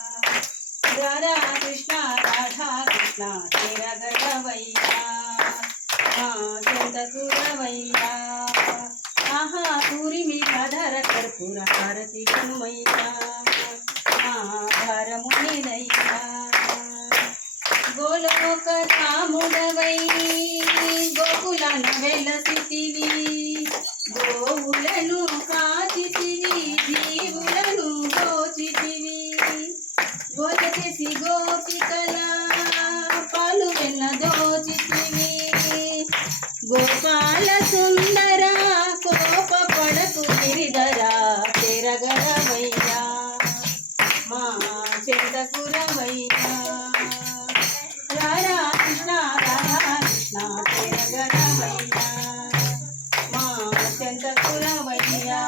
राधा कृष्ण राधा कृष्ण तेरा गड़वैया चंदकुरवैया आहा पूरी में धर कर्पूर हारती गुणमैया भार मुनि दैया गोलोक रामुडवै गोकुलान వెలసితివి గోవులను కాచితివి జీవులను దోచితివి గోచకేసి గోపికల పాలు వెన్న దోచితివి గోపాల సుందర కోప పడకు గిరిధర తెరగడవయ్యా మా చెందకురవయ్యా రాధా కృష్ణ రాధా కృష్ణ తెరగడవయ్యా మా చెందకురవయ్యా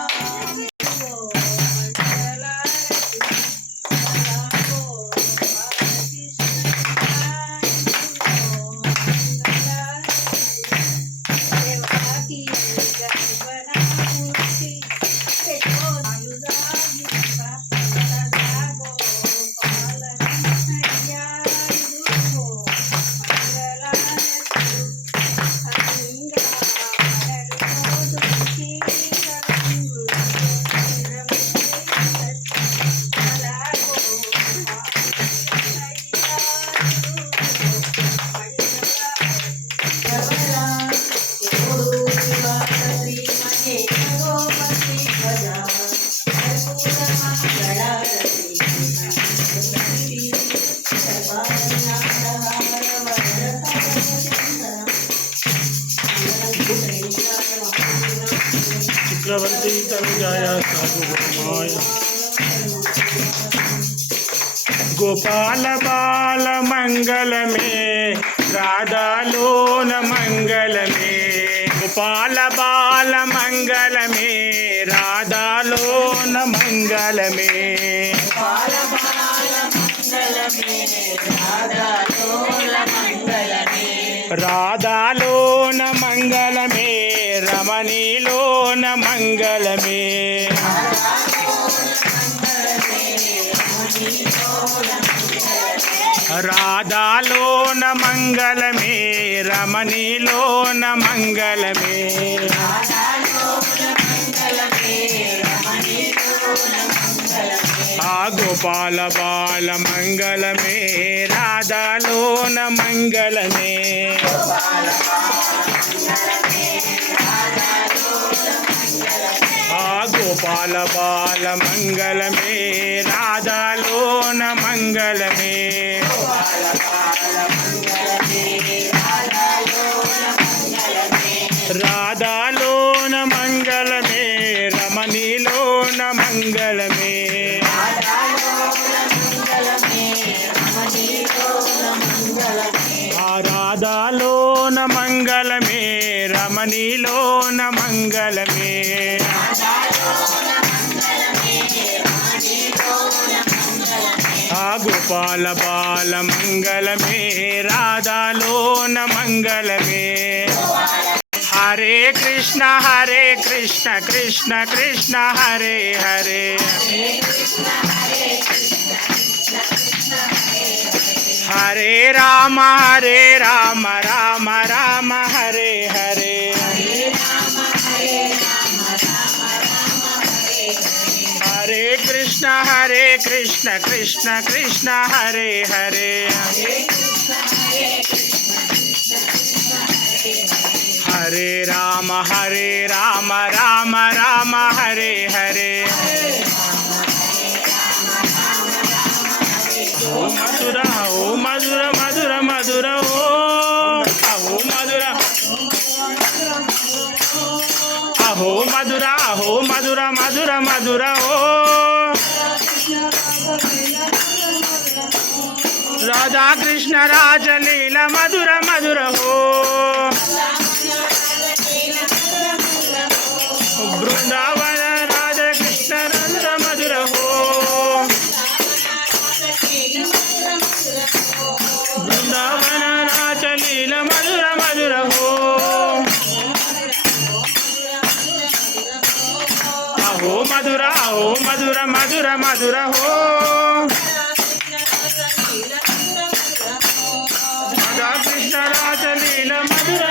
चक्रवर्ती तनुजाय साधुगोमाय गोपाल बाल मंगल में राधा लोन मंगल में गोपाल बाल मंगल में राधा लोन मंगल में राधा लोन मंगल में रमणी लोन मंगल में राधा लोन मंगल में रमणी लोन मंगल में गोपाल बाल मंगल में राधा लोन मंगल में गोपाल बाल मंगल में राधा लोन मंगल में राधा लोन मंगल में रमणी लोन मंगल में राधा लोन मंगल में रमणी लोन मंगल में గోపాల బాల మంగళమే రాధాలోన మంగళమే హరే కృష్ణ కృష్ణ కృష్ణ హరే హరే హరే రామ రామ రామ హరే హరే హరే కృష్ణ కృష్ణ కృష్ణ హరే హరే హరే రామ రామ రామ హరే హరే ఓ మధుర మధుర మధుర ఓ మధుర అహో మధుర మధుర ఓ రాధా కృష్ణ రాజలీల మధుర హో బృందావన రాధా కృష్ణ మధుర హో బృందావన రాజలీల మధుర హో అహో మధుర మధుర హో రాధా కృష్ణ రాజలీల మధుర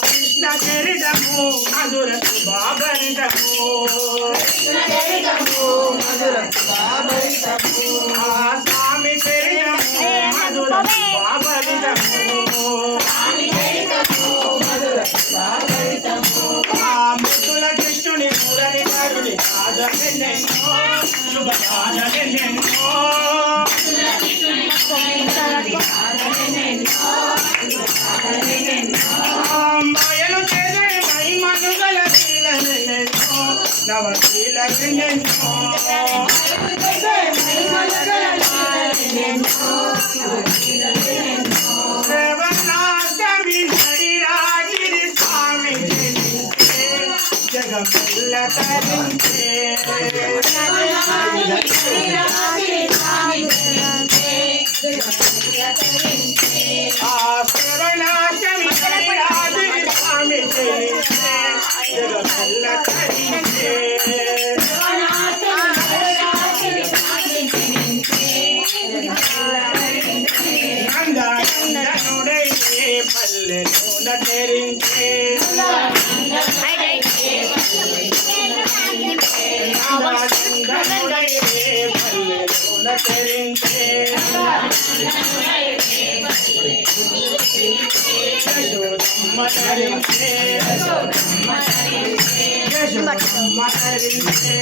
కృష్ణ చరితము మధుర కృష్ణ చరితము మధుర స్వామి చరితము మధుర ముద్దుల కృష్ణుని మురళి కరుని కాదనెన్నో శుభగానెన్నో మాయలు చేసే మహిమను గల శీలనెన్నో నవశీలనెన్నో శ్రవణాష్టమి శరీరాగిరి స్వామి జగం జగమెల్ల తరించే ఆ శరణాగమి కవిరాజి స్వామి జయించే జగమెల్ల తరించే నందనుడైతే పల్లెలోన తెరించే నందనుడైతే పల్లెలోన తెరించే యశోదమ్మ తరించే యశోదమ్మ తరించే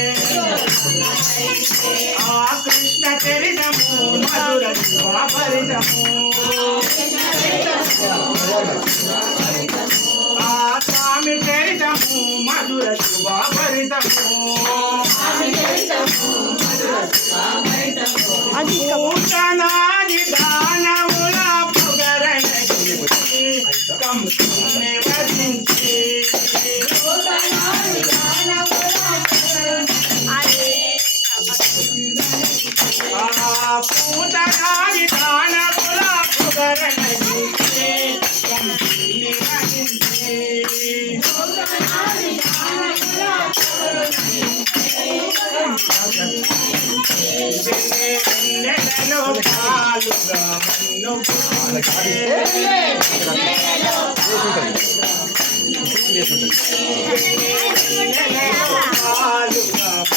ఆ కృష్ణ చరితము మధుర శివాపరితము ఆ స్వామి చరితము మధుర శుభాపరితము పూతనాది దానముల పొగరణ కంసుని వధించి పూతనాది దానముల పొగరణ కంసుని వధించి నెలలో పాలుగా మన్ను పాలుగా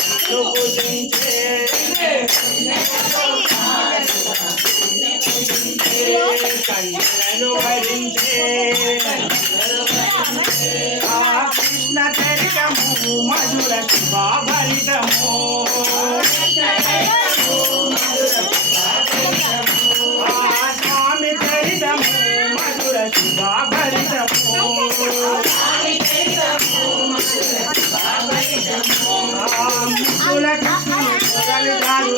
మన్ను పూజించే కన్యలను భరించే ఆ కృష్ణ చరితము మధుర శివాభరితము ఆ స్వామి చరితము మధుర శివాభరితము ఆ ముక్కుల కృష్ణుని మురళిదారు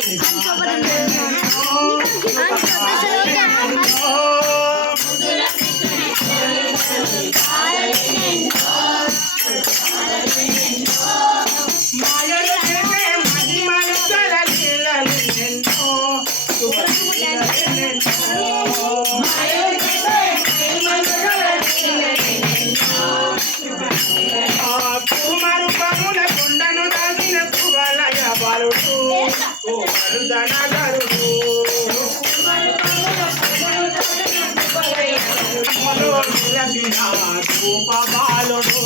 మాయలు చేసే మహిమలు గల లీలలు ఎన్నో కుమారు పనుల కొండను దాగిన కువలయ బాలుడు కుమరుదన గరుడు వెలసిన రూప బాలుడు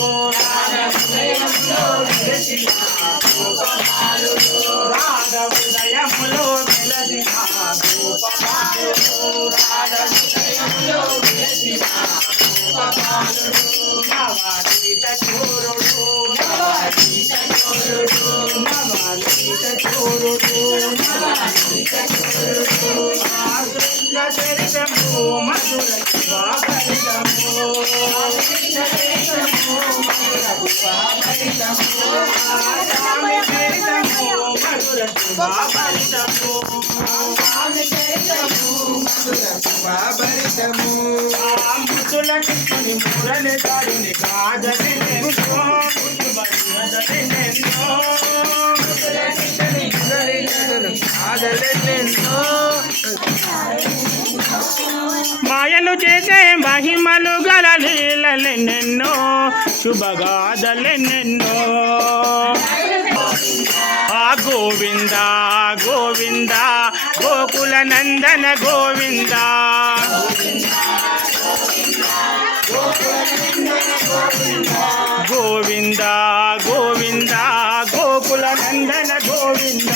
రాగముదయములో వెలసిన రూప బాలుడు నవనీత చోరుడు కృష్ణ చరితము మధుర శివాభరితము స్వామి చరితము మధుర శివాభరితము ముద్దుల కృష్ణుని మురళి దారుని గాజని నెన్నో మాయలు చేసే మహిమలు గల లీలలెన్నెన్నో శుభగాథలెన్నెన్నో ఆ గోవింద గోవింద గోకుల నందన గోవింద గోవింద గోవింద గోకుల నందన గోవింద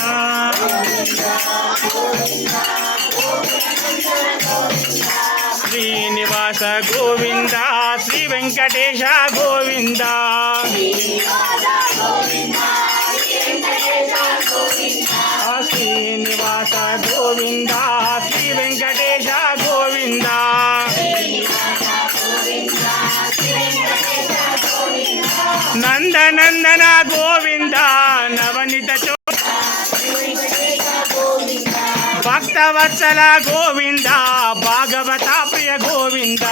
శ్రీనివాస గోవింద శ్రీ వెంకటేశ గోవింద శ్రీనివాస గోవింద శ్రీ వెంకటేశ గోవింద నందనందన గోవింద నవనిత భక్తవత్సల గోవింద భాగవత ప్రియ గోవింద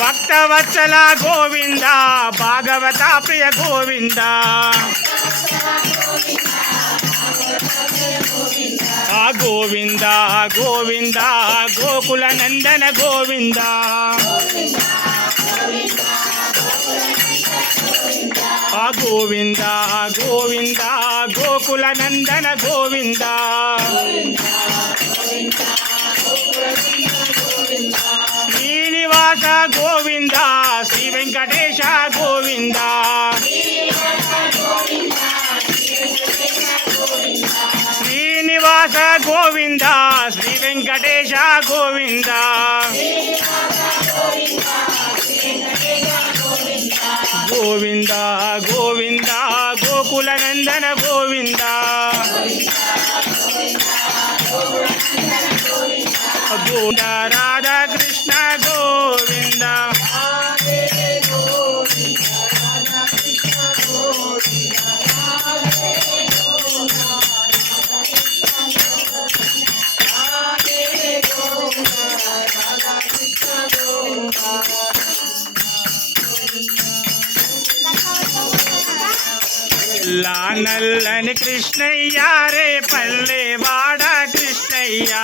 భక్త భక్తవత్సల గోవింద భాగవత ప్రియ గోవింద ఆ గోవింద గోవింద గోకుల నందన గోవింద ఆ గోవింద గోవింద గోకుల నందన గోవింద శ్రీనివాస గోవింద శ్రీ వెంకటేశ గోవింద శ్రీనివాస గోవింద శ్రీ వెంకటేశ గోవింద గోవింద గోవింద గోకుల నందన గోవింద గోవింద రాధాకృష్ణ గోవింద నల్లని కృష్ణయ్య రే పల్లె వాడ కృష్ణయ్య